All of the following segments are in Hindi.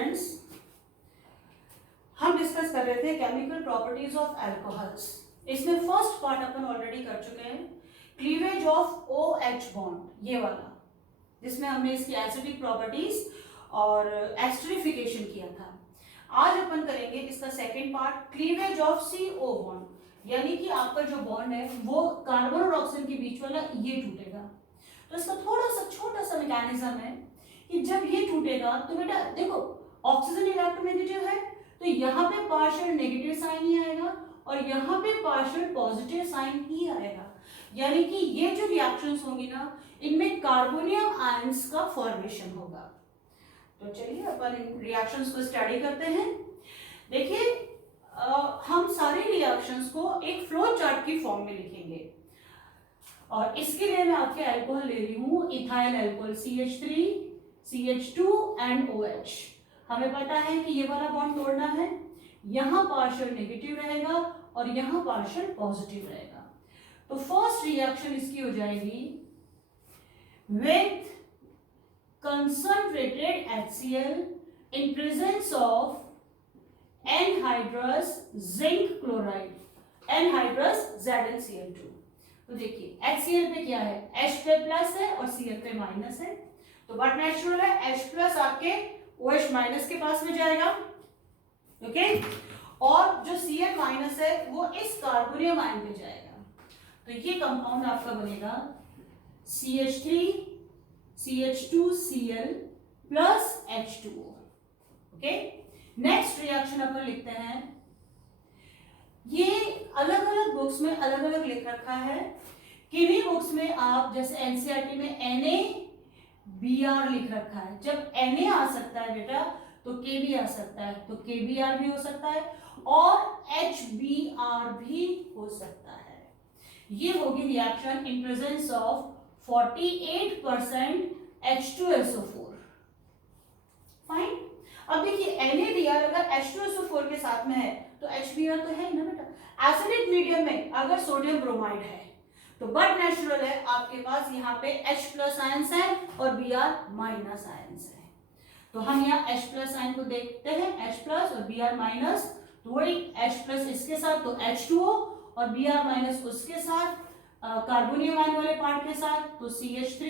स्टूडेंट्स, हम डिस्कस कर रहे थे केमिकल प्रॉपर्टीज ऑफ अल्कोहल्स। इसमें फर्स्ट पार्ट अपन ऑलरेडी कर चुके हैं, क्लीवेज ऑफ OH बॉन्ड, ये वाला जिसमें हमने इसकी एसिडिक प्रॉपर्टीज और एस्टरिफिकेशन किया था। आज अपन करेंगे इसका second part, cleavage of CO bond, यानी कि आपका जो बॉन्ड है वो कार्बन और ऑक्सीजन के बीच वाला ये टूटेगा। तो इसका थोड़ा सा छोटा सा मैकेनिज्म है कि जब ये टूटेगा तो बेटा देखो, ऑक्सीजन इलेक्ट्रोनेगेटिव है तो यहाँ पे पार्शियल नेगेटिव साइन ही आएगा और यहाँ पे पार्शियल पॉजिटिव साइन ही आएगा, यानी कि ये जो रिएक्शंस होंगी ना, इनमें कार्बोनियम आयंस का फॉर्मेशन होगा। तो चलिए अपन इन रिएक्शंस को स्टडी करते हैं। देखिए, हम सारे रिएक्शंस को एक फ्लो चार्ट की फॉर्म में लिखेंगे और इसके लिए मैं आपके अल्कोहल ले रही हूँ, ethyl alcohol CH3, CH2 and OH। हमें पता है कि ये वाला बॉन्ड तोड़ना है, यहाँ पार्शियल नेगेटिव रहेगा और यहाँ पार्शियल पॉजिटिव रहेगा। तो फर्स्ट रिएक्शन इसकी हो जाएगी with concentrated HCl in presence of anhydrous zinc chloride, anhydrous ZnCl2। तो देखिए HCl पे क्या है, H पे प्लस है और Cl पे माइनस है, तो व्हाट नेचुरल है, H प्लस आपके OH माइनस के पास में जाएगा, ओके, और जो Cl माइनस है वो इस कार्बोनियम आयन पे जाएगा। तो ये कंपाउंड आपका बनेगा CH3 CH2Cl plus H2O। Okay, next reaction अपन लिखते हैं, ये अलग अलग बुक्स में अलग अलग लिख रखा है। किन्हीं बुक्स में आप जैसे NCERT में NaBr लिख रखा है, जब Na आ सकता है बेटा तो Kb आ सकता है, तो KBr भी हो सकता है और HBr भी हो सकता है। ये होगी reaction in presence of 48% H2SO4। Fine. अब देखिए NaBr अगर H2SO4 के साथ में है तो HBr तो है ना बेटा। एसिडिक मीडियम में अगर सोडियम ब्रोमाइड है तो बट नेचुरल है आपके पास यहाँ पे H प्लस आयंस है और Br माइनस आयंस है। तो हम यहाँ H प्लस आयन को देखते हैं, H प्लस और Br माइनस, तो वही H प्लस इसके साथ तो H2O और Br माइनस उसके साथ कार्बोनियम आयन वाले पार्ट के साथ तो CH3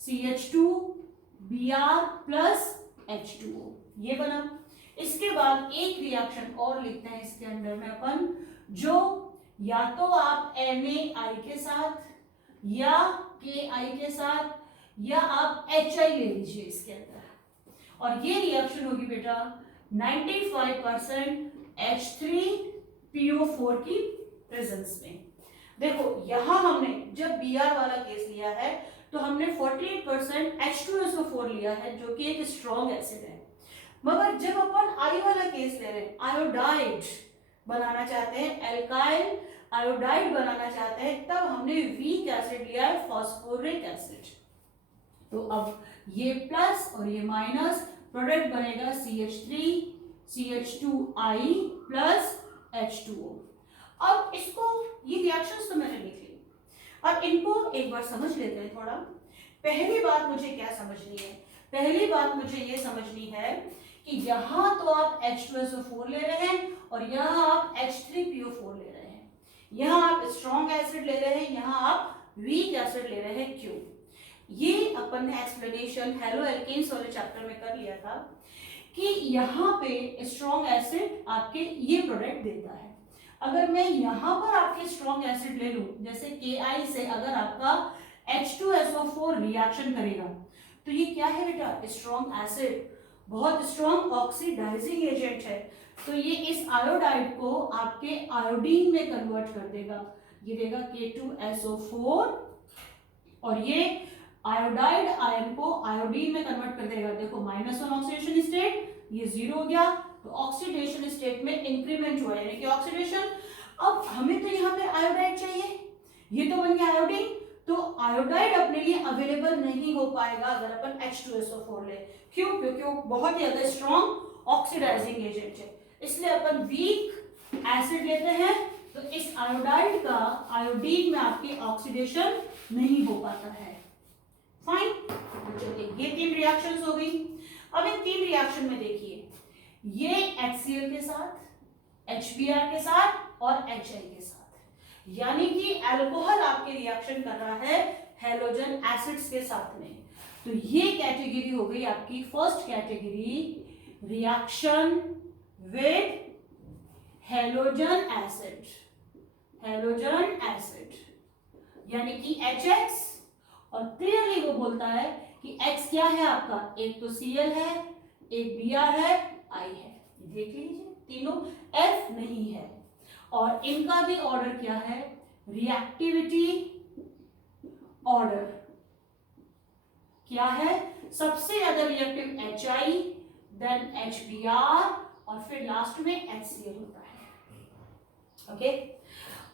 CH2 Br plus H2O, ये बना। इसके बाद एक रिएक्शन और लिखते हैं इसके अंदर में अपन, जो या तो आप NaI के साथ या KI के साथ या आप HI ले लीजिए इसके अंदर, और ये रिएक्शन होगी बेटा 95% H3PO4 की प्रेजेंस में। देखो यहाँ हमने जब Br वाला केस लिया है तो हमने 48% H2SO4 लिया है जो कि एक स्ट्रॉन्ग एसिड है, मगर जब अपन I वाला केस ले रहे हैं, आयोडाइड बनाना चाहते हैं, एल्काइल आयोडाइड बनाना चाहते हैं, तब हमने वीक एसिड लिया है, फॉस्फोरिक एसिड। तो अब ये प्लस और ये माइनस, प्रोडक्ट बनेगा CH3 CH2I प्लस H2O। अब इसको, ये रिएक्शंस तो मैंने लिख ली, अब इनको एक बार समझ लेते हैं थोड़ा। पहली बात मुझे क्या समझनी है, पहली बात मुझे ये समझनी है कि यहाँ तो आप H2SO4 ले रहे हैं और यहाँ आप H3PO4 ले रहे हैं, यहाँ आप स्ट्रॉन्ग एसिड ले रहे हैं, यहाँ आप वीक एसिड ले रहे हैं। क्यों? ये अपन ने एक्सप्लेनेशन हेलो एल्केन्स वाले चैप्टर में कर लिया था कि यहाँ पे स्ट्रॉन्ग एसिड आपके ये प्रोडक्ट देता है। अगर मैं यहाँ पर आपके स्ट्रॉन्ग एसिड ले लूं, जैसे KI से अगर आपका H2SO4 रिएक्शन करेगा तो ये क्या है बेटा, स्ट्रॉन्ग एसिड, बहुत स्ट्रॉन्ग ऑक्सीडाइजिंग एजेंट है, तो ये इस आयोडाइड को आपके आयोडीन में कन्वर्ट कर देगा, ये देगा K2SO4 और ये आयोडाइड आयन को आयोडीन में कन्वर्ट कर देगा। देखो -1 ऑक्सीडेशन स्टेट, ये 0 हो गया, तो ऑक्सीडेशन स्टेट में इंक्रीमेंट हुआ, यानी कि ऑक्सीडेशन। अब हमें तो यहाँ पे आयोडाइड चाहिए, ये तो बन गया आयोडीन, तो आयोडाइड अपने लिए अवेलेबल नहीं हो पाएगा अगर अपन H2SO4 ले। क्यों? क्योंकि वो बहुत ही ज्यादा स्ट्रॉन्ग ऑक्सीडाइजिंग एजेंट है, इसलिए अपन वीक एसिड लेते हैं, तो इस आयोडाइड का आयोडीन में आपकी ऑक्सीडेशन नहीं हो पाता है। फाइन, तो चलिए ये तीन रिएक्शंस हो गई। अब इन 3 रिएक्शन में देखिए, ये HCl के साथ, HBr के साथ और HI के साथ, यानी कि अल्कोहल आपके रिएक्शन कर रहा है हैलोजन एसिड्स के साथ में। तो ये कैटेगरी हो गई आपकी first category, reaction with halogen acid, halogen acid यानी कि HX, और क्लियरली वो बोलता है कि X क्या है आपका, एक तो Cl है, एक Br है, I है, देख लीजिए तीनों F नहीं है। और इनका भी ऑर्डर क्या है, रिएक्टिविटी ऑर्डर क्या है, सबसे ज्यादा रिएक्टिव HI, देन HBr और फिर लास्ट में HCl होता है। ओके,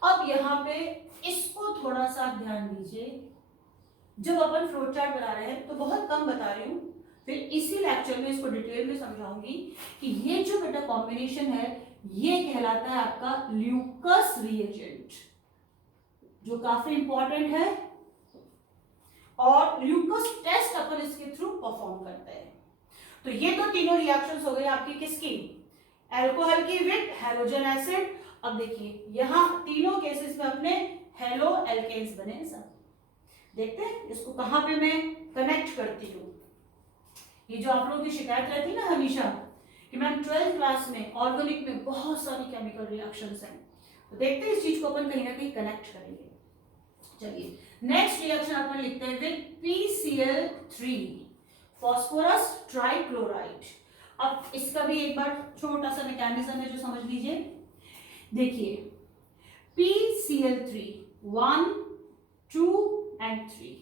अब यहाँ पे इसको थोड़ा सा ध्यान दीजिए, जब अपन फ्लो चार्ट बना रहे हैं तो बहुत कम बता रही हूँ, फिर इसी लेक्चर में इसको डिटेल में समझाऊंगी कि ये जो बेटा कॉम्बिनेशन है ये कहलाता है आपका ल्यूकस रिएजेंट, जो काफी इंपॉर्टेंट है, और ल्यूकस टेस्ट अपन इसके थ्रू परफॉर्म करते हैं। तो ये तो तीनों रिएक्शंस हो गए आपकी किसकी, अल्कोहल की विद हैलोजन एसिड। अब देखिए यहाँ तीनों केसेस में अपने हेलो एल्केन्स बने सब, देखते हैं इसको कहां पे मैं कनेक्ट करती हूँ। ये जो आप लोगों की शिकायत रहती है ना हमेशा कि मैम 12th क्लास में ऑर्गेनिक में बहुत सारी केमिकल रिएक्शंस हैं, तो देखते हैं इस चीज को अपन कहीं ना कहीं कनेक्ट करेंगे। चलिए नेक्स्ट रिएक्शन अपन लिखते हैं विद PCl3 फॉस्फोरस ट्राइक्लोराइड। अब इसका भी एक बार छोटा सा मैकेनिज्म है जो समझ लीजिए। देखिए PCl3 1 2 एंड 3,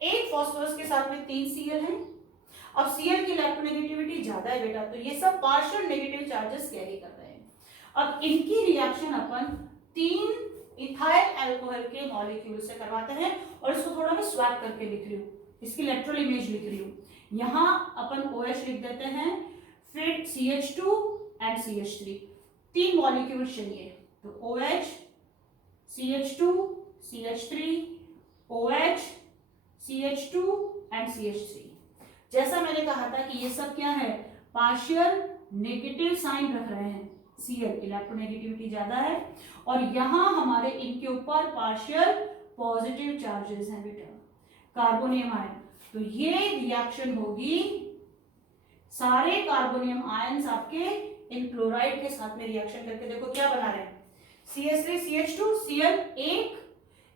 एक फॉस्फोरस के साथ में 3 Cl हैं। अब Cl की इलेक्ट्रोनेगेटिविटी ज्यादा है बेटा, तो ये सब पार्शियल नेगेटिव चार्जेस कैरी कर रहे हैं। अब इनकी रिएक्शन अपन 3 इथाइल अल्कोहल के मॉलिक्यूल से करवाते हैं, और इसको थोड़ा मैं स्वैप करके लिख रही हूँ, इसकी इलेक्ट्रॉन इमेज लिख रही हूँ। यहाँ अपन OH लिख देते हैं, फिर CH2 एंड CH3, 3 मॉलिक्यूल चाहिए, तो OH CH2 CH3 OH CH2 and CH3। जैसा मैंने कहा था कि ये सब क्या है, पार्शियल नेगेटिव साइन रख रहे हैं, Cl इलेक्ट्रोनेगेटिविटी ज्यादा है, और यहाँ हमारे इनके ऊपर पार्शियल पॉजिटिव चार्जेस हैं बेटा, कार्बोनियम आयन। तो ये रिएक्शन होगी, सारे कार्बोनियम आयन्स आपके इन क्लोराइड के साथ में रिएक्शन करके देखो क्या बना रहे हैं, CH3 CH2 Cl, एक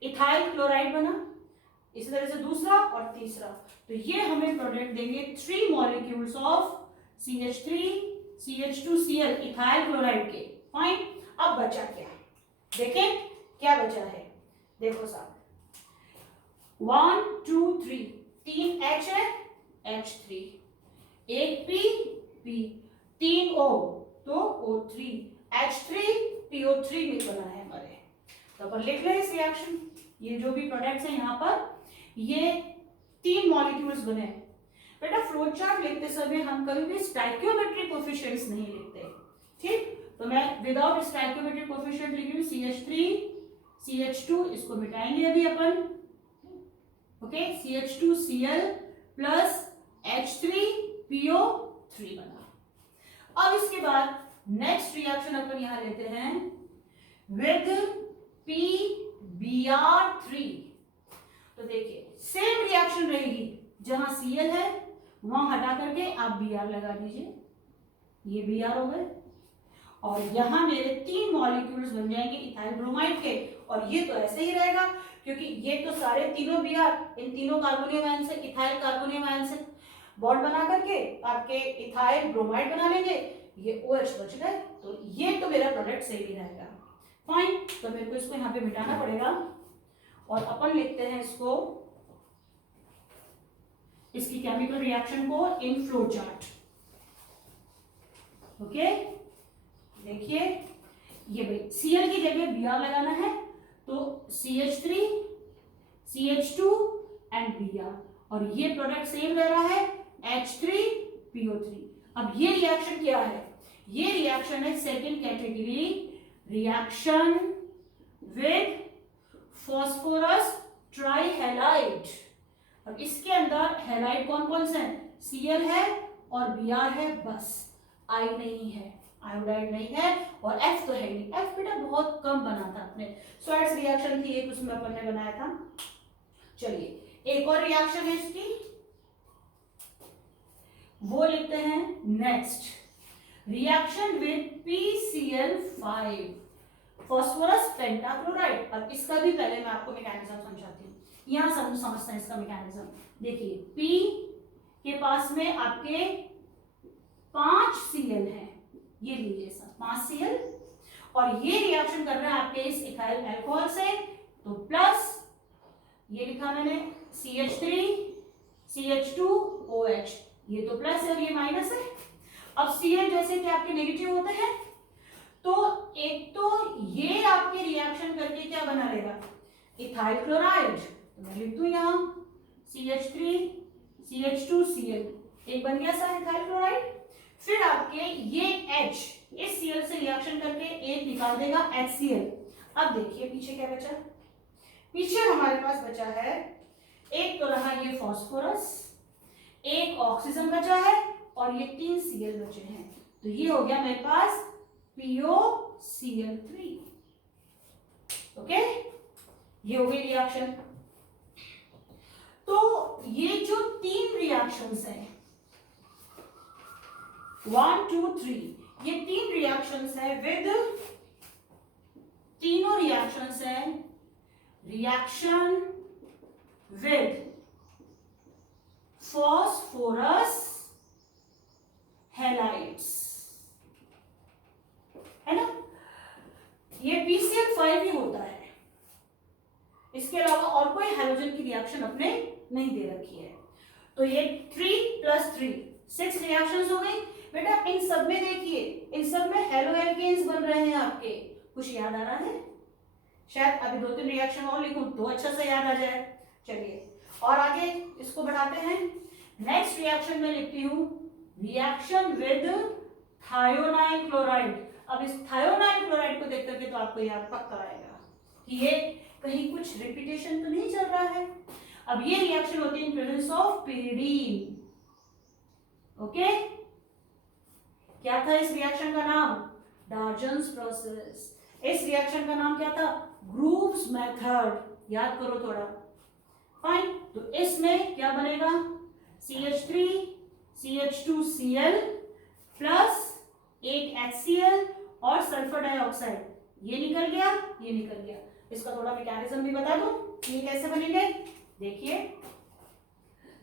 इथाइल क्लोराइड बना, इसी तरह से दूसरा और तीसरा, तो ये हमें प्रोडक्ट देंगे 3 molecules of CH3 CH2 Cl ethyl chloride के। फाइन, अब बचा क्या, देखें क्या बचा है, देखो साहब 1 2 3, 3 H है, H3, एक P, 3 O, तो O3, H3PO3 में बना है हमारे। तो अपन लिख रहे हैं इस रिएक्शन, ये जो भी प्रोडक्ट्स हैं यहाँ पर ये 3 मॉलिक्यूल्स बने। बेटा फ्लो चार्ट लिखते समय हम कभी भी स्टोइकियोमेट्रिक कोएफिशिएंट्स नहीं लिखते, ठीक, तो मैं विदाउट स्टोइकियोमेट्रिक कोएफिशिएंट लिख रही हूँ, CH3 CH2, इसको मिटाएंगे अभी अपन, ओके, CH2Cl प्लस H3PO3 बना। अब इसके बाद नेक्स्ट रिएक्शन अपन यहां लेते हैं विद PBr3। तो देखिए सेम रिएक्शन रहेगी, जहां Cl है वहां हटा करके आप Br लगा दीजिए, ये Br हो गए, और यहां मेरे 3 मॉलिक्यूल्स बन जाएंगे इथाइल ब्रोमाइड के, और ये तो ऐसे ही रहेगा क्योंकि ये तो सारे तीनों Br, इन तीनों कार्बोनियम आयन से, इथाइल कार्बोनियम आयन से बॉन्ड बना करके आपके इथाइल ब्रोमाइड बना लेंगे, ये OH बच गए, तो ये तो मेरा प्रोडक्ट सही ही रहेगा। फाइन, तो मेरे को इसको यहाँ पे मिटाना पड़ेगा, और अपन लिखते हैं इसको, इसकी केमिकल रिएक्शन को इन फ्लो चार्ट। ओके, देखिए ये भाई Cl की जगह Br लगाना है, तो CH3 CH2 एंड Br, और ये प्रोडक्ट सेम रह रहा है H3PO3। अब ये रिएक्शन क्या है, ये रिएक्शन है second category, reaction with phosphorus trihalide. अब इसके अंदर हैलाइड कौन कौन से हैं, Cl है, और Br है बस, I नहीं है, आयोडाइड नहीं है, और F तो है नहीं। F बेटा बहुत कम बना था अपने, स्वेट्स रिएक्शन थी एक, उसमें अपन ने बनाया था। चलिए एक और रिएक्शन है इसकी, वो लिखते हैं next, reaction with PCl5 phosphorus pentachloride. अब इसका भी पहले मैं आपको मैकेनिज्म समझाती हूँ, यहां समझते हैं इसका मैकेनिज्म। देखिए P के पास में आपके 5 Cl है, ये लीजिए सब 5 Cl, और ये रिएक्शन कर रहा है आपके इस इथाइल अल्कोहल से, तो प्लस ये लिखा मैंने CH3 CH2OH, ये तो प्लस है और ये माइनस है। अब Cl जैसे कि आपके नेगेटिव होते हैं, तो एक तो ये आपके रिएक्शन करके क्या बना लेगा, इथाइल क्लोराइड, तो मैं लिख दूं यहां CH3 CH2Cl, एक बन गया सा इथाइल क्लोराइड। फिर आपके ये H इस Cl से रिएक्शन करके एक निकाल देगा HCl। अब देखिए पीछे क्या बचा, पीछे हमारे पास बचा है, एक तो रहा ये फॉस्फोरस, एक ऑक्सीजन बचा है, और ये 3 Cl बचे हैं, तो ये हो गया मेरे पास POCl3। ओके, ये हो गई रिएक्शन। तो ये जो 3 रिएक्शंस हैं 1 2 3, ये 3 रिएक्शंस है विद, तीनों रिएक्शंस है रिएक्शन विद फॉस्फोरस हैलाइड्स, है ना, ये PCl5 ही होता है, इसके अलावा और कोई हाइड्रोजन की रिएक्शन अपने नहीं दे रखी है। तो ये 3 + 3 6 रिएक्शंस हो गई बेटा। इन सब में देखिए, इन सब में हेलो एल्केन्स बन रहे हैं आपके, कुछ याद आ रहा है? शायद अभी 2-3 रिएक्शन और लिखूं तो अच्छा से याद आ जाए। चलिए और आगे इसको बढ़ाते हैं। नेक्स्ट रिएक्शन में लिखती हूं रिएक्शन विद थायोनाइल क्लोराइड। अब इस थायोनाइल क्लोराइड को देख करके तो आपको याद पक्का आएगा कि ये कहीं कुछ रिपीटेशन तो नहीं चल रहा है। अब ये रिएक्शन होती है in presence of pyridine। Okay, क्या था इस रिएक्शन का नाम? डार्जन्स प्रोसेस। इस रिएक्शन का नाम क्या था? Groves method. याद करो थोड़ा। फाइन, तो इसमें क्या बनेगा? CH3 CH2Cl प्लस एक HCl और सल्फर डाइऑक्साइड, ये निकल गया, ये निकल गया। इसका थोड़ा मैकेनिज्म भी बता दूं ये कैसे बनेंगे। देखिए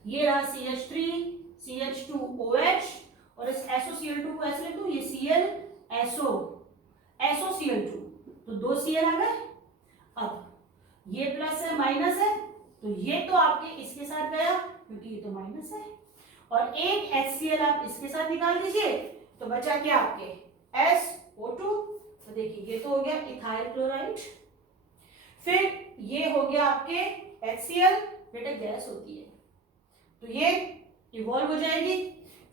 ये रहा CH3 CH2OH और इस SOCl2 को ऐसे लिख दूं, ये Cl SOCl2, तो 2 Cl आ गए। अब ये प्लस है माइनस है, तो ये तो आपके इसके साथ गया क्योंकि ये तो माइनस है, और एक HCl आप इसके साथ निकाल दीजिए तो बचा क्या आपके SO2। तो देखिए ये तो हो गया इथाइल क्लोराइड, फिर ये हो गया आपके HCl, बेटा गैस होती है तो ये इवॉल्व हो जाएगी,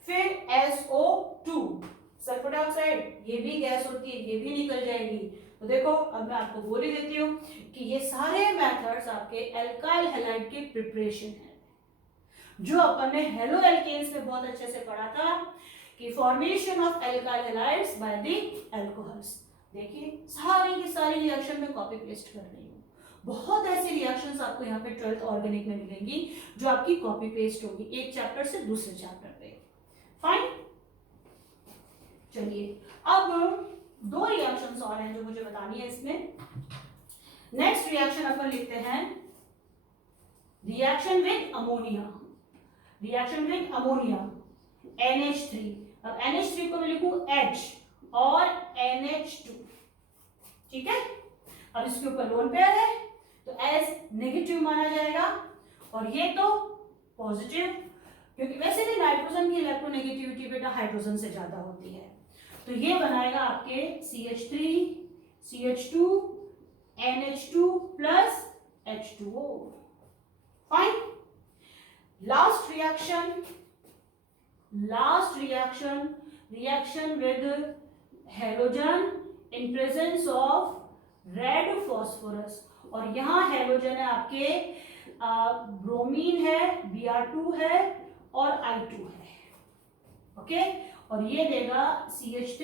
फिर SO2 सल्फर डाइऑक्साइड, ये भी गैस होती है, ये भी निकल जाएगी। तो देखो अब मैं आपको बोल ही देती हूँ कि ये सारे मेथड्स आपके एल्काइल हैलाइड के प्रिपरेशन है, जो अपन ने हेलो एल्केन्स में बहुत अच्छे से पढ़ा था कि formation of alkyl halides by the alcohols. देखिए सारी की सारी रिएक्शन में कॉपी पेस्ट कर रही हूँ। बहुत ऐसी रिएक्शंस आपको यहाँ पे 12th ऑर्गेनिक में मिलेंगी जो आपकी कॉपी पेस्ट होगी एक चैप्टर से दूसरे चैप्टर पे। फाइन, चलिए अब 2 रिएक्शंस और हैं जो मुझे बतानी है इसमें। नेक्स्ट रिएक्शन अपन लिखते हैं reaction with ammonia. Reaction with ammonia NH3। अब NH3 को मैं लिखूं H और NH2, ठीक है। अब इसके ऊपर लोन पेयर है तो एज नेगेटिव माना जाएगा, और ये तो पॉजिटिव, क्योंकि वैसे भी नाइट्रोजन की इलेक्ट्रोनेगेटिविटी बेटा हाइड्रोजन से ज्यादा होती है। तो ये बनाएगा आपके CH3 CH2 NH2 plus H2O। Fine, last reaction with halogen in presence of red phosphorus, और यहाँ हेलोजन है आपके ब्रोमीन है, Br2 है और I2 है। ओके, और ये देगा CH3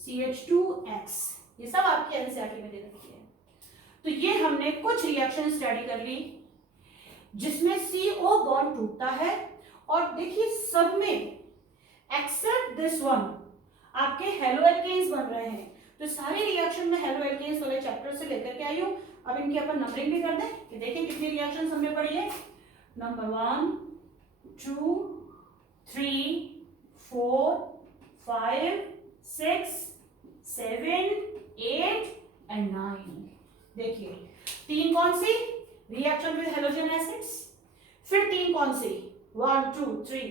CH2X। ये सब आपके एनसीईआरटी में दे रखी है। तो ये हमने कुछ रिएक्शन स्टडी कर ली जिसमें CO बॉन्ड टूटता है, और देखिए सब में एक्सेप्ट दिस वन आपके हेलो एल्केन्स बन रहे हैं। तो सारी रिएक्शन में हेलो एल्केन्स वाले चैप्टर से लेकर के आई हूं। अब इनकी अपन नंबरिंग भी कर दें कि देखें कितनी रिएक्शंस हमने पढ़ी है। Number 1 2 3 4 5 6 7 8 and 9। देखिए 3 कौन सी, रिएक्शन विद हेलोजन एसिड्स। फिर 3 कौन सी, 1 2 3,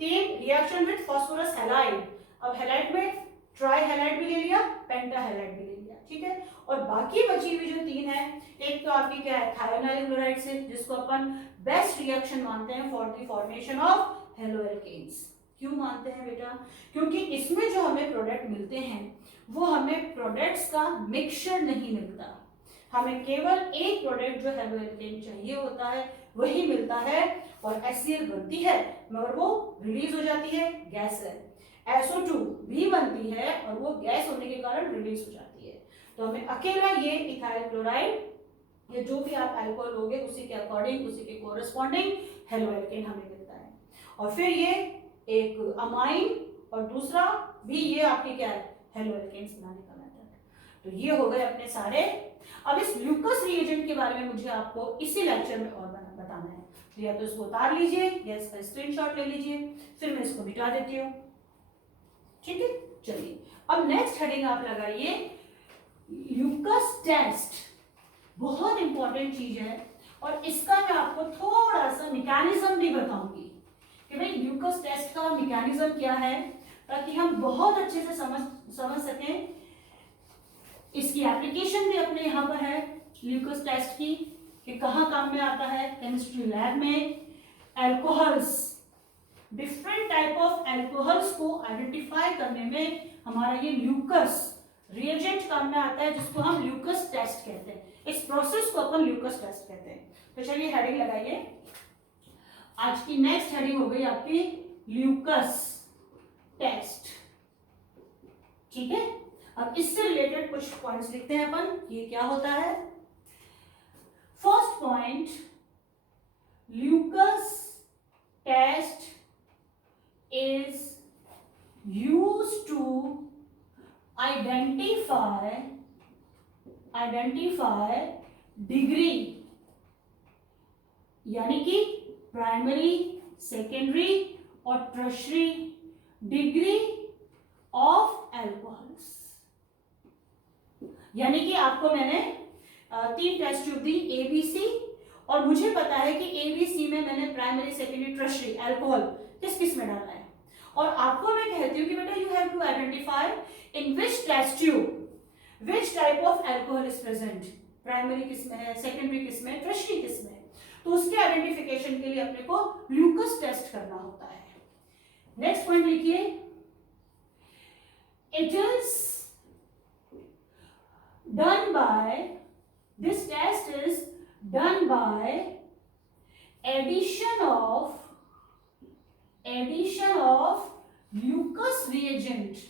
3 रिएक्शन विद फास्फोरस हैलाइड। अब हैलाइड में ट्राई हैलाइड भी ले लिया, पेंटा हैलाइड भी ले लिया, ठीक है। और बाकी बची हुई जो 3 है, एक तो आपकी क्या है थायोनाइल क्लोराइड से, जिसको अपन बेस्ट रिएक्शन मानते हैं for the formation of haloalkanes. क्यों मानते हैं बेटा, क्योंकि इसमें जो हमें प्रोडक्ट मिलते हैं वो हमें प्रोडक्ट्स का मिक्सचर नहीं मिलता, हमें केवल एक प्रोडक्ट जो हेलो एल्केन चाहिए होता है वही मिलता है, और HCl बनती है मगर वो रिलीज हो जाती है गैस है। SO2 भी बनती है और वो गैस होने के कारण रिलीज हो जाती है। तो हमें अकेला ये इथाइल क्लोराइड, ये जो भी आप अल्कोहल लोगे उसी के अकॉर्डिंग, उसी के कोरस्पॉन्डिंग हेलो एल्केन हमें मिलता है। और फिर ये एक अमाइन, और दूसरा भी ये आपके क्या है हेलो एल्केन्स बनाने का मेथड। तो ये हो गए अपने सारे। अब इस ल्यूकस रिएजेंट के बारे में मुझे आपको इसी लेक्चर में और बताना है, तो या तो इसको उतार लीजिए या इसका स्क्रीनशॉट ले लीजिए, फिर मैं इसको मिटा देती हूँ, ठीक है। चलिए अब नेक्स्ट हेडिंग आप लगाइए ल्यूकस टेस्ट। बहुत इंपॉर्टेंट चीज है, और इसका मैं आपको थोड़ा सा मैकेनिज्म भी बताऊंगी कि भाई ल्यूकस टेस्ट का मैकेनिज्म क्या है, ताकि हम बहुत अच्छे से समझ सकें। इसकी एप्लीकेशन भी अपने यहाँ पर है ल्यूकस टेस्ट की, कि कहाँ काम में आता है। केमिस्ट्री लैब में alcohols, different type of alcohols को आइडेंटिफाई करने में हमारा ये ल्यूकस रिएजेंट काम में आता है, जिसको हम ल्यूकस टेस्ट कहते हैं। इस प्रोसेस को अपन ल्यूकस टेस्ट कहते हैं। तो चलिए हेडिंग लगाइए। आज की नेक्स्ट हेडिंग हो गई आपकी ल्यूकस टेस्ट, ठीक है। अब इससे रिलेटेड कुछ पॉइंट्स लिखते हैं अपन, ये क्या होता है। First point, Lucas test is used to identify degree, यानी कि प्राइमरी, सेकेंडरी और टर्शरी डिग्री ऑफ एल्कोहल्स। यानी कि आपको मैंने 3 टेस्ट ट्यूब दी ABC, और मुझे पता है कि ABC में मैंने प्राइमरी, सेकेंडरी, टर्शरी एल्कोहल किस किस में डाला है, और आपको मैं कहती हूँ कि बेटा you have to identify in which test tube which type of alcohol is present, primary किस में है, सेकेंडरी किस में, टर्शरी किस में। तो उसके आइडेंटिफिकेशन के लिए अपने को ल्यूकस टेस्ट करना होता है। नेक्स्ट पॉइंट लिखिए, it is done by, this test is done by addition of Lucas reagent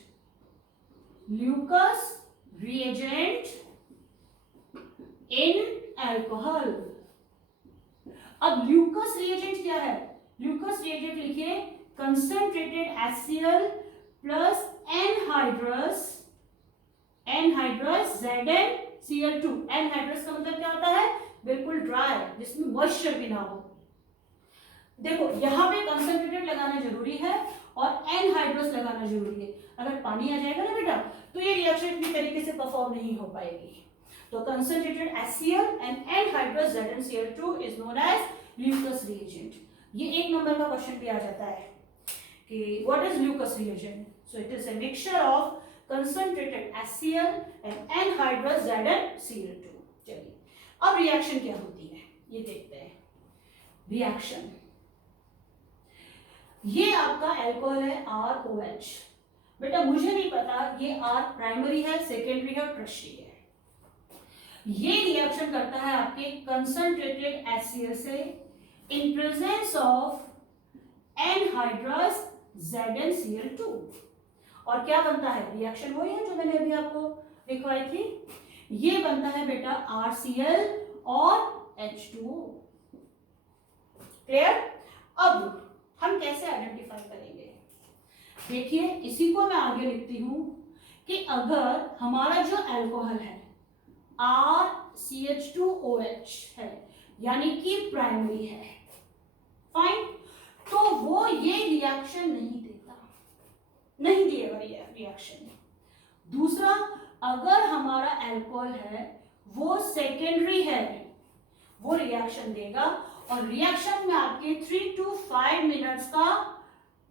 in alcohol। अब Lucas reagent क्या है, Lucas reagent लिखिए concentrated HCl plus anhydrous ZnCl2। anhydrous का मतलब क्या होता है, बिल्कुल ड्राई, जिसमें मॉइस्चर भी ना हो। देखो यहाँ पे कंसंट्रेटेड लगाना जरूरी है और एनहाइड्रस लगाना जरूरी है। अगर पानी आ जाएगा ना बेटा तो ये रिएक्शन इतनी तरीके से परफॉर्म नहीं हो पाएगी। तो concentrated HCl and anhydrous ZnCl2 is known as Lucas reagent. ये 1 नंबर का क्वेश्चन भी आ जाता है कि what is Lucas reagent. So it is a mixture of concentrated HCl and anhydrous ZnCl2। चलिए अब रिएक्शन क्या होती है ये देखते हैं। रिएक्शन, ये आपका अल्कोहल है ROH। बेटा मुझे नहीं पता ये R प्राइमरी है, सेकेंडरी है और टर्शियरी है। ये रिएक्शन करता है आपके कंसंट्रेटेड HCl से in presence of anhydrous ZnCl2 और क्या बनता है, रिएक्शन वही है जो मैंने अभी आपको लिखवाई थी, ये बनता है बेटा RCl और H2O। क्लियर? अब हम कैसे आइडेंटिफाई करेंगे, देखिए इसी को मैं आगे लिखती हूं कि अगर हमारा जो अल्कोहल है RCH2OH है यानी कि प्राइमरी है, फाइन, तो वो ये रिएक्शन नहीं दिएगा रिएक्शन। दूसरा, अगर हमारा अल्कोहल है वो सेकेंडरी है, वो रिएक्शन देगा और रिएक्शन में आपके 3 to 5 मिनट्स का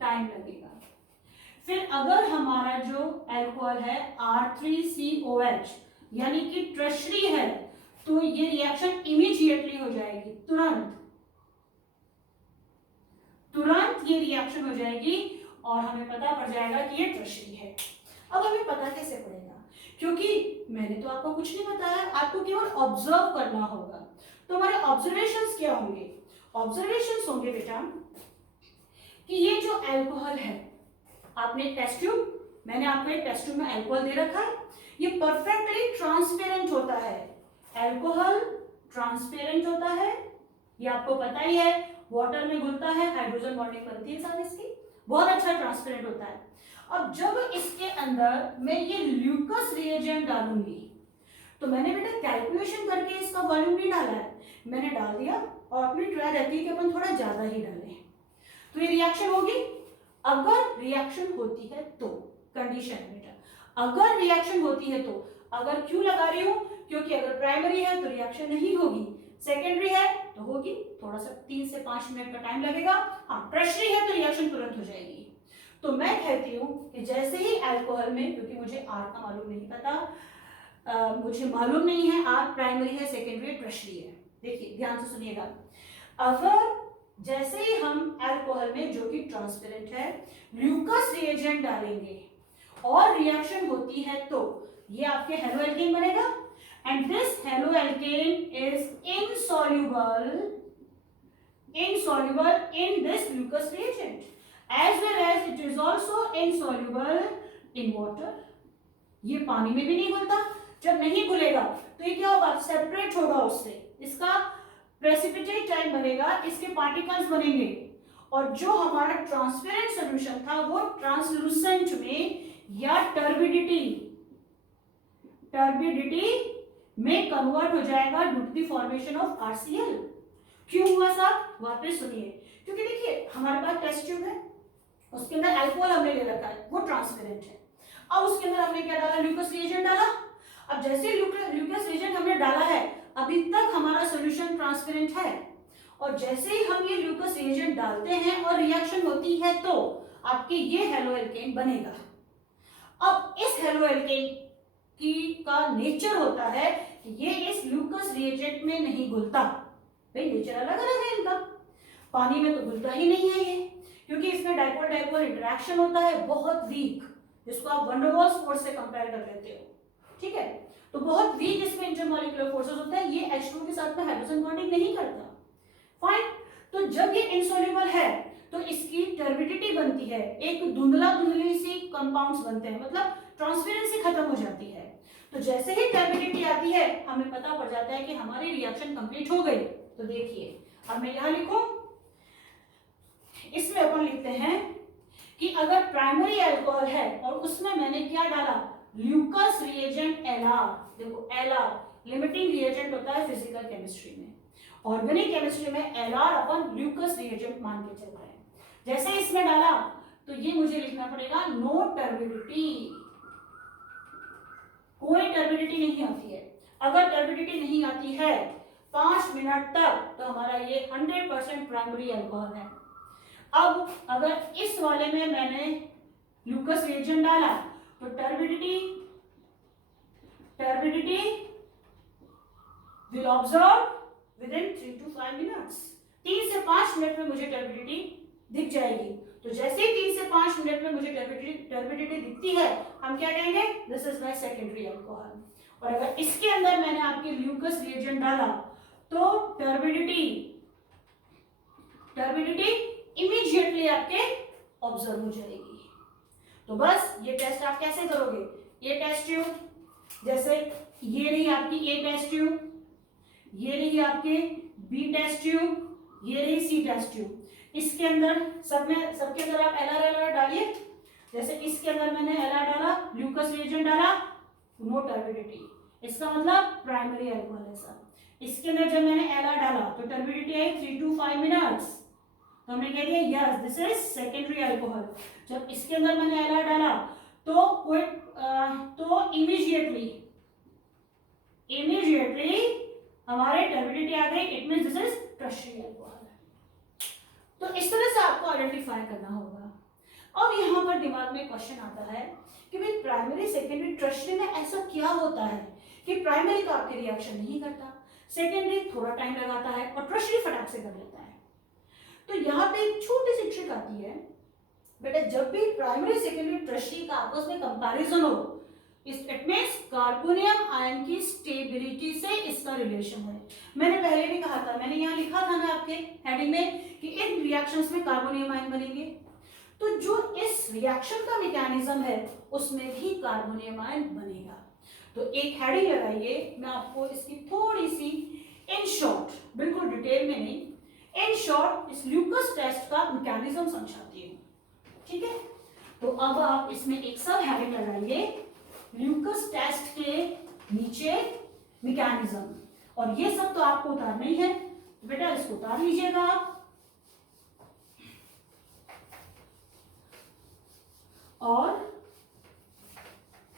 टाइम लगेगा। फिर अगर हमारा जो अल्कोहल है R3COH यानी कि टर्शरी है, तो ये रिएक्शन इमीडिएटली हो जाएगी, तुरंत ये रिएक्शन हो जाएगी और हमें पता पड़ जाएगा कि ये टर्शरी है। अब हमें पता कैसे पड़ेगा, क्योंकि मैंने तो आपको कुछ नहीं बताया, आपको केवल ऑब्जर्व करना होगा। तो हमारे ऑब्जर्वेशंस क्या होंगे, ऑब्जर्वेशंस होंगे बेटा कि ये जो अल्कोहल है, आपने टेस्ट ट्यूब, मैंने आपको एक टेस्ट ट्यूब में अल्कोहल दे रखा है, ये परफेक्टली ट्रांसपेरेंट होता है, अल्कोहल ट्रांसपेरेंट होता है, ये आपको पता ही है, वाटर में घुलता है, हाइड्रोजन बॉन्डिंग बनती है साथ इसकी, बहुत अच्छा ट्रांसपेरेंट होता है। अब जब इसके अंदर मैं ये ल्यूकस रिएजेंट डालूंगी, तो मैंने बेटा कैलकुलेशन करके इसका वॉल्यूम नहीं डाला है, मैंने डाल दिया और अपनी ट्राई रहती है कि अपन थोड़ा ज्यादा ही डालें, तो ये रिएक्शन होगी। अगर रिएक्शन होती है तो, कंडीशन है बेटा, अगर रिएक्शन होती है तो, अगर क्यों लगा रही हूं, क्योंकि अगर प्राइमरी है तो रिएक्शन नहीं होगी, सेकेंडरी है तो होगी, थोड़ा सा 3 से 5 मिनट का टाइम लगेगा, हाँ टर्शरी है तो रिएक्शन तुरंत हो जाएगी। तो मैं कहती हूं कि जैसे ही अल्कोहल में, क्योंकि मुझे आर का मालूम नहीं पता, मुझे मालूम नहीं है आर प्राइमरी है, सेकेंडरी है, टर्शरी है, देखिए ध्यान से सुनिएगा, अगर जैसे ही हम अल्कोहल में जो कि ट्रांसपेरेंट है ल्यूकस रिएजेंट डालेंगे और रिएक्शन होती है तो ये आपके हेलोएल्केन बनेगा, and this haloalkane is insoluble in this Lucas reagent, as well as it is also insoluble in water। ये पानी में भी नहीं घुलता, जब नहीं घुलेगा तो ये क्या होगा, सेपरेट होगा उससे, इसका प्रेसिपिटेट टाइम बनेगा, इसके पार्टिकल्स बनेंगे और जो हमारा ट्रांसपेरेंट सॉल्यूशन था वो ट्रांसलूसेंट में या टर्बिडिटी में कन्वर्ट हो जाएगा due to the formation of RCl। क्यों हुआ साहब, वापस सुनिए, क्योंकि देखिए हमारे पास टेस्ट ट्यूब है, उसके अंदर अल्कोहल हमने ले रखा है, वो ट्रांसपेरेंट है, अब उसके अंदर हमने क्या डाला, ल्यूकस रिएजेंट डाला। अब जैसे ल्यूकस रिएजेंट हमने डाला है, अभी तक हमारा सॉल्यूशन ट्रांसपेरेंट है, और जैसे ही हम ये ल्यूकस रिएजेंट डालते हैं और रिएक्शन होती है तो आपके ये हेलोएल्केन बनेगा। अब इस हेलोएल्केन की का नेचर होता है कि ये इस ल्यूकस रिएजेंट में नहीं घुलता, भाई नेचर अलग अलग है इनका, पानी में तो घुलता ही नहीं है ये, क्योंकि इसमें डाइपोल डाइपोल इंटरेक्शन होता है बहुत वीक, जिसको आप वैन डर वाल्स फोर्स से कंपेयर कर लेते हो, ठीक है, तो बहुत वीक इसमें इंटरमॉलिक्यूलर फोर्सेस होता है, ये H2 के साथ में हाइड्रोजन बॉन्डिंग नहीं करता, फाइन। तो जब ये इनसॉल्युबल है तो इसकी टर्बिडिटी बनती है, एक धुंधली सी कंपाउंड्स बनते हैं, मतलब ट्रांसपेरेंसी खत्म हो जाती है। तो जैसे ही टर्बिडिटी आती है हमें पता पड़ जाता है कि हमारी रिएक्शन कंप्लीट हो गई। तो देखिए अब मैं यहां लिखूं, इसमें अपन लिखते हैं कि अगर प्राइमरी अल्कोहल है और उसमें मैंने क्या डाला, ल्यूकस रिएजेंट Lr, देखो Lr लिमिटिंग रिएजेंट होता है फिजिकल केमिस्ट्री में, ऑर्गेनिक केमिस्ट्री में Lr अपन ल्यूकस रिएजेंट मान के चल रहे हैं। जैसे इसमें डाला तो ये मुझे लिखना पड़ेगा नो टर्बिडिटी, कोई टर्बिडिटी नहीं आती है। अगर टर्बिडिटी नहीं आती है 5 मिनट तक तो हमारा ये 100% प्राइमरी अल्कोहल है। अब अगर इस वाले में मैंने ल्यूकस रिएजेंट डाला तो turbidity will observe within 3 to 5 minutes, 3 से 5 मिनट में मुझे टर्बिडिटी दिख जाएगी। तो जैसे ही 3 से 5 मिनट में मुझे टर्बिडिटी दिखती है हम क्या कहेंगे, this is my secondary alcohol. और अगर इसके अंदर मैंने आपके ल्यूकस रिएजेंट डाला तो टर्बिडिटी इमीडिएटली आपके ऑब्जर्व हो जाएगी। तो बस ये टेस्ट आप कैसे करोगे, ए टेस्ट ट्यूब, जैसे ये रही आपकी ए टेस्ट ट्यूब, ये रही आपके बी टेस्ट ट्यूब, ये रही सी टेस्ट ट्यूब। इसके अंदर सबके अंदर आप एलआर डालिए। जैसे इसके अंदर मैंने एलआर डाला, ल्यूकस रिएजेंट डाला, नो टर्बिडिटी, इसका मतलब प्राइमरी अल्कोहल है सर। इसके अंदर जब मैंने एलआर डाला तो टर्बिडिटी आई 3 to 5 मिनट्स, तो हमने कह दिया yes this is secondary alcohol. जब इसके अंदर मैंने एलआर डाला तो इमीडिएटली हमारे टर्बिडिटी आ गई, it means this is tertiary alcohol. तो इस तरह से आपको आइडेंटिफाई करना होगा। अब यहाँ पर दिमाग में क्वेश्चन आता है कि भाई प्राइमरी सेकेंडरी टर्शियरी में ऐसा क्या होता है कि प्राइमरी तो आपके रिएक्शन नहीं करता, सेकेंडरी थोड़ा टाइम लगाता है और टर्शियरी फटाक से कर लेता है। तो यहाँ पे एक छोटी सी ट्रिक आती है बेटा, जब भी प्राइमरी सेकेंडरी टर्शियरी का आपस में कंपैरिजन हो, इट मींस कार्बोनियम आयन की स्टेबिलिटी से इसका रिलेशन है। मैंने पहले भी कहा था, मैंने यहाँ लिखा था ना आपके हेडिंग में कि इन रिएक्शंस में कार्बोनियम आयन बनेंगे, तो जो इस रिएक्शन का मैकेनिज्म है उसमें भी कार्बोनियम आयन बनेगा। तो एक हेडिंग लगाइए, मैं आपको इसकी थोड़ी सी इन शॉर्ट, बिल्कुल डिटेल में नहीं, इन शॉर्ट इस ल्यूकस टेस्ट का मैकेनिज्म समझाती हूँ, ठीक है। तो अब आप इसमें एक सब हेडिंग लगाइए, ल्यूकस टेस्ट के नीचे मैकेनिज्म, और ये सब तो आपको उतारना ही है, तो बेटा इसको उतार लीजिएगा आप। और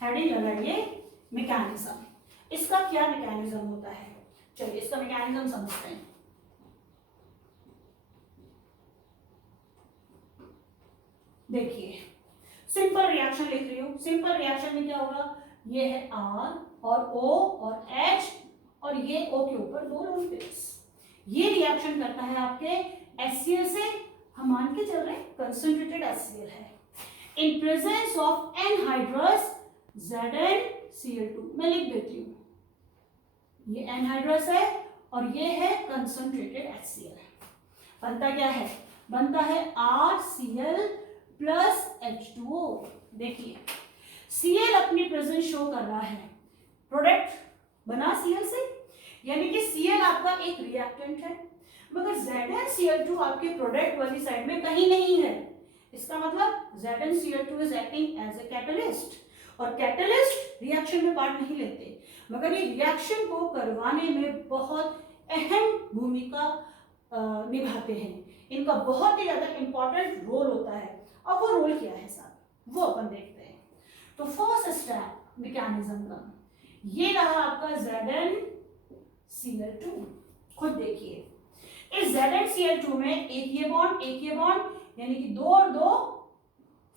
हेडिंग लगाइए मैकेनिज्म। इसका क्या मैकेनिज्म होता है, चलिए इसका मैकेनिज्म समझते हैं। देखिए सिंपल रिएक्शन लिख रही हूं, सिंपल रिएक्शन में क्या होगा, ये है R और O और H और ये O के ऊपर 2 लोन पेयर्स। ये रिएक्शन करता है आपके HCl से, हम मान के चल रहे हैं कंसंट्रेटेड HCl है, in presence of anhydrous ZnCl2। मैं लिख देती हूँ, ये एनहाइड्रस है और ये है कंसंट्रेटेड HCl। बनता क्या है, बनता है RCl प्लस H2O। देखिए Cl अपनी प्रेजेंस शो कर रहा है, प्रोडक्ट बना Cl से, यानी कि Cl आपका एक रिएक्टेंट है, मगर ZnCl2 आपके प्रोडक्ट वाली साइड में कहीं नहीं है। इसका मतलब ZnCl2 is acting as a catalyst, और कैटलिस्ट रिएक्शन में पार्ट नहीं लेते, मगर ये रिएक्शन को करवाने में बहुत अहम भूमिका निभाते हैं, इनका बहुत ही ज्यादा इंपॉर्टेंट रोल होता है। अब वो रोल क्या है साहब, वो अपन देखते हैं। तो फर्स्ट स्टेप मैकेनिज्म का, ये रहा आपका ZnCl2। खुद देखिए इस ZnCl2 में एक ये बॉन्ड, यानी कि 2 और 2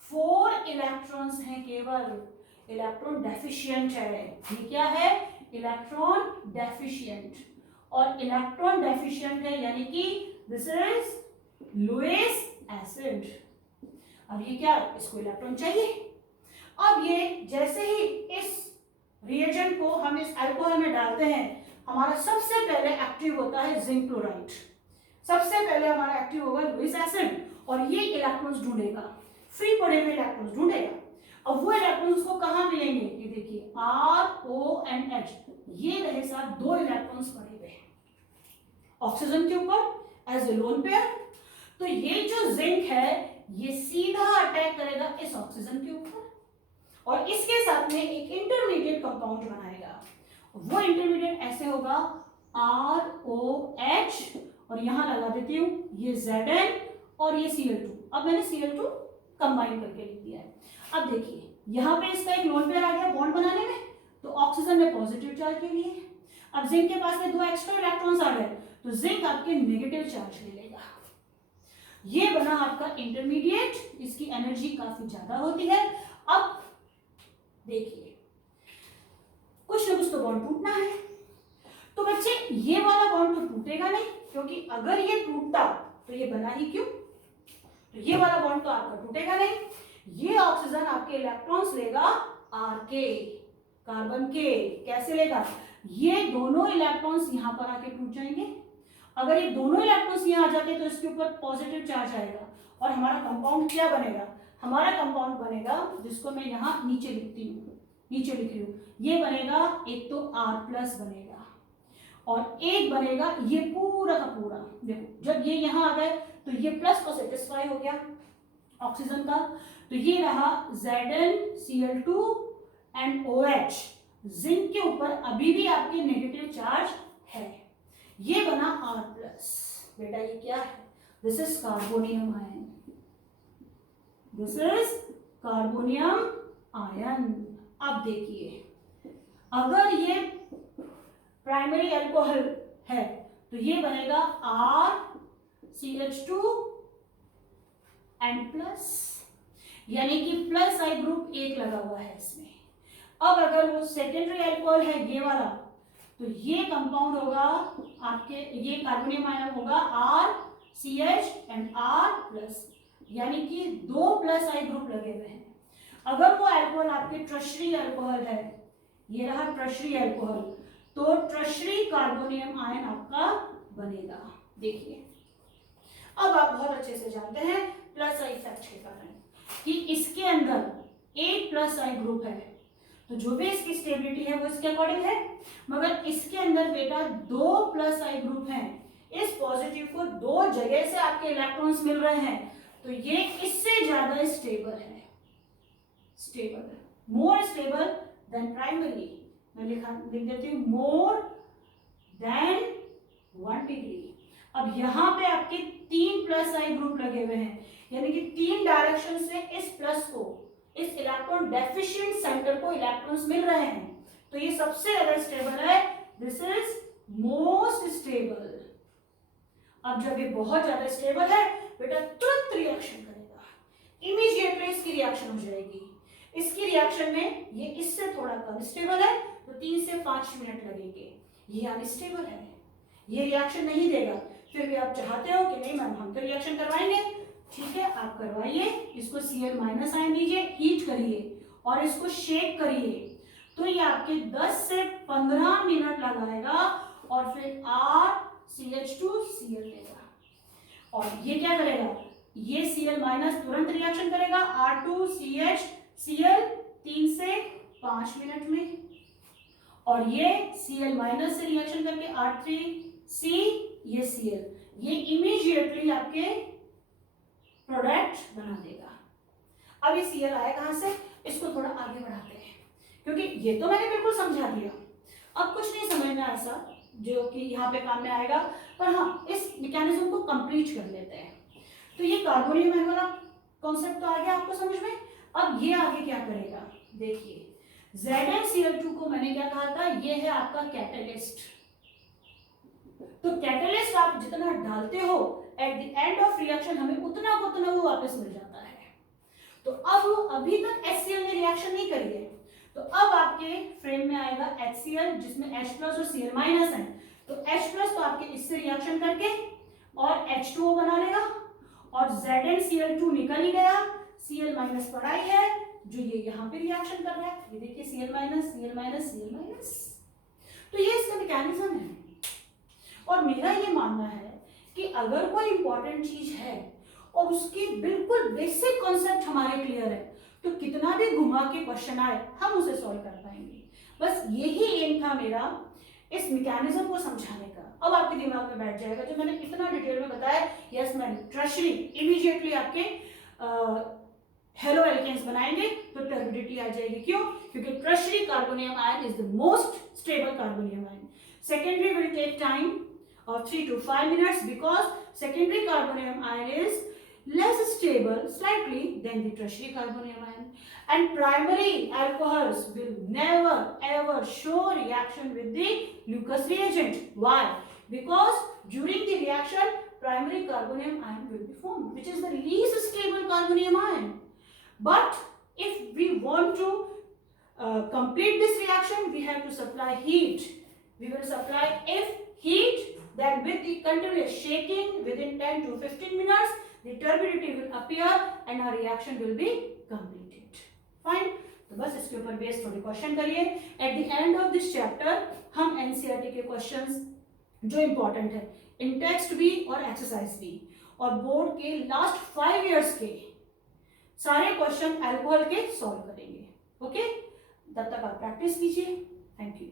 4 इलेक्ट्रॉन्स हैं केवल, इलेक्ट्रॉन डेफिशिएंट है। ये क्या है, इलेक्ट्रॉन डेफिशिएंट, और इलेक्ट्रॉन डेफिशिएंट है यानी कि दिस इज लुईस एसिड। अब ये क्या, इसको इलेक्ट्रॉन चाहिए। अब ये जैसे ही इस रिएजेंट को हम इस अल्कोहल में डालते हैं, हमारा सबसे पहले एक्टिव होता है जिंक क्लोराइड, सबसे पहले हमारा एक्टिव होगा लुईस एसिड, और ये इलेक्ट्रॉन्स ढूंढेगा, फ्री पड़े हुए इलेक्ट्रॉन्स ढूंढेगा। अब वो इलेक्ट्रॉन्स को कहाँ मिलेंगे, ये देखिए RONH, ये रहे साथ 2 इलेक्ट्रॉन्स पड़े हुए ऑक्सीजन के ऊपर एज ए लोन पेयर। तो ये जो जिंक है ये सीधा अटैक करेगा इस ऑक्सीजन के ऊपर, और इसके साथ में एक इंटरमीडिएट कंपाउंड बनाएगा। वो इंटरमीडिएट ऐसे होगा ROH, और यहां लगा देती हूं ये Zn और ये Cl2। अब मैंने Cl2 कंबाइन करके लिख दिया है। अब देखिए यहाँ पे इसका एक लोन पेयर आ गया बॉन्ड बनाने में, तो ऑक्सीजन में पॉजिटिव चार्ज के लिए, अब जिंक के पास में 2 एक्स्ट्रा इलेक्ट्रॉन्स आ गए, तो जिंक आपके नेगेटिव चार्ज ले लेगा। ये बना आपका इंटरमीडिएट, इसकी एनर्जी काफी ज्यादा होती है। अब देखिए कुछ ना कुछ तो बॉन्ड टूटना है, तो बच्चे ये वाला बॉन्ड तो टूटेगा नहीं, क्योंकि अगर ये टूटता तो ये बना ही क्यों, तो ये वाला बॉन्ड तो आपका टूटेगा नहीं। ये ऑक्सीजन आपके इलेक्ट्रॉन्स लेगा RK, कार्बन के, कैसे लेगा, ये दोनों इलेक्ट्रॉन्स यहां पर आके टूट जाएंगे, अगर ये दोनों इलेक्ट्रॉन्स यहाँ आ जाते हैं तो इसके ऊपर पॉजिटिव चार्ज आएगा और हमारा कंपाउंड क्या बनेगा, हमारा कंपाउंड बनेगा जिसको मैं यहाँ नीचे लिखती हूँ, नीचे लिख रही हूँ, ये बनेगा एक तो R+ बनेगा और एक बनेगा ये पूरा का पूरा, देखो जब ये यहाँ आ गए तो ये प्लस तो सेटिस्फाई हो गया ऑक्सीजन का, तो ये रहा ZnCl2 एंड OH, जिंक के ऊपर अभी भी आपके नेगेटिव चार्ज है, ये बना R+। बेटा ये क्या है, this is carbonium ion, this is carbonium ion. अब देखिए अगर ये प्राइमरी अल्कोहल है तो ये बनेगा RCH2 एंड प्लस, यानी कि प्लस आई ग्रुप एक लगा हुआ है इसमें। अब अगर वो सेकेंडरी अल्कोहल है ये वाला, तो ये कंपाउंड होगा आपके, ये कार्बोनियम आयन होगा RCH एंड R+, यानी कि 2 प्लस आई ग्रुप लगे हुए हैं। अगर वो अल्कोहल आपके ट्रशरी अल्कोहल है, ये रहा ट्रशरी अल्कोहल, तो ट्रशरी कार्बोनियम आयन आपका बनेगा। देखिए अब आप बहुत अच्छे से जानते हैं प्लस आई इफेक्ट के कारण कि इसके अंदर एक प्लस आई ग्रुप है, तो जो भी इसकी स्टेबिलिटी है वो इसके अकॉर्डिंग है, मगर इसके अंदर बेटा 2 प्लस आई ग्रुप हैं, इस पॉजिटिव को 2 जगह से आपके इलेक्ट्रॉन्स मिल रहे हैं, तो ये इससे ज्यादा स्टेबल है, stable, more stable then primary. मैं लिख देती हूँ मोर देन 1 डिग्री। अब यहाँ पे आपके 3 प्लस आई ग्रुप लगे हुए हैं, यानी कि 3 डायरेक्शन से इस प्लस को, इस इलेक्ट्रॉन डेफिशिएंट सेंटर को इलेक्ट्रॉन्स मिल रहे हैं, तो ये सबसे ज्यादा स्टेबल है, दिस इज मोस्ट स्टेबल। अब जब ये बहुत ज्यादा स्टेबल है बेटा तुरंत रिएक्शन करेगा, इमीडिएटली इसकी रिएक्शन हो जाएगी। इसकी रिएक्शन में ये इससे थोड़ा कम स्टेबल है तो 3 से 5 मिनट लगेंगे, ये अनस्टेबल है, ये रिएक्शन नहीं देगा। फिर भी आप चाहते हो कि नहीं मैम हम तो रिएक्शन करवाएंगे, ठीक है आप करवाइए, इसको Cl- आयन दीजिए, हीट करिए और इसको शेक करिए, तो ये आपके 10 से 15 मिनट लगाएगा और फिर RCH2Cl देगा। और ये क्या करेगा, ये Cl- तुरंत रिएक्शन करेगा R2CHCl 3 से 5 मिनट में, और ये Cl- से रिएक्शन करके R3C, ये Cl, ये इमीडिएटली आपके प्रोडक्ट बना देगा। अब ये Cl आया कहां से, इसको थोड़ा आगे बढ़ाते हैं, क्योंकि ये तो मैंने बिल्कुल समझा दिया, अब कुछ नहीं समझना ऐसा जो कि यहाँ पे काम में आएगा, पर हाँ इस मैकेनिज्म को कंप्लीट कर लेते हैं। तो ये कार्बोनियम आयन वाला कॉन्सेप्ट तो आ गया आपको समझ में। अब ये आगे क्या करेगा, देखिए ZnCl2 को मैंने क्या कहा था, ये है आपका कैटलिस्ट। तो कैटलिस्ट आप जितना डालते हो at the end of reaction हमें उतना वो वापस मिल जाता है। तो अब अभी तक HCl ने रिएक्शन नहीं करी है, तो अब आपके फ्रेम में आएगा HCl जिसमें H+ और Cl- है, तो H+ तो आपके इससे रिएक्शन करके और H2O बना लेगा, और ZnCl2 निकल ही गया, Cl- पड़ा ही है जो ये यहाँ पे रिएक्शन कर रहा है, ये देखिए Cl-, तो ये इसका मैकेनिज्म है। और मेरा ये मानना है कि अगर कोई इंपॉर्टेंट चीज है और उसकी बिल्कुल बेसिक कॉन्सेप्ट हमारे क्लियर है, तो कितना भी घुमा के क्वेश्चन आए हम उसे सॉल्व कर पाएंगे। बस यही एम था मेरा इस मैकेनिज्म को समझाने का। अब आपके दिमाग में बैठ जाएगा जो मैंने इतना डिटेल में बताया, यस मैम ट्रशरी इमीडिएटली आपके हेलो एल्केन्स बनाएंगे तो टर्बिडिटी आ जाएगी। क्यों? क्योंकि tertiary carbonium ion is the most stable carbonium ion. Secondary will take time of 3 to 5 minutes because secondary carbonium ion is less stable slightly than the tertiary carbonium ion, and primary alcohols will never ever show reaction with the Lucas reagent. Why? Because during the reaction primary carbonium ion will be formed, which is the least stable carbonium ion. But if we want to complete this reaction, we have to supply heat. We will supply if heat, then with the continuous shaking within 10 to 15 minutes the turbidity will appear and our reaction will be completed. Fine. तो बस इसके ऊपर बेस थोड़ी क्वेश्चन करिए। At the end of this chapter हम एनसीईआरटी के क्वेश्चंस जो इंपॉर्टेंट है इन टेक्स्ट भी और एक्सरसाइज भी, और बोर्ड के लास्ट 5 इयर्स के सारे क्वेश्चन अल्कोहल के सॉल्व करेंगे। ओके, तब तक आप प्रैक्टिस कीजिए। Thank you.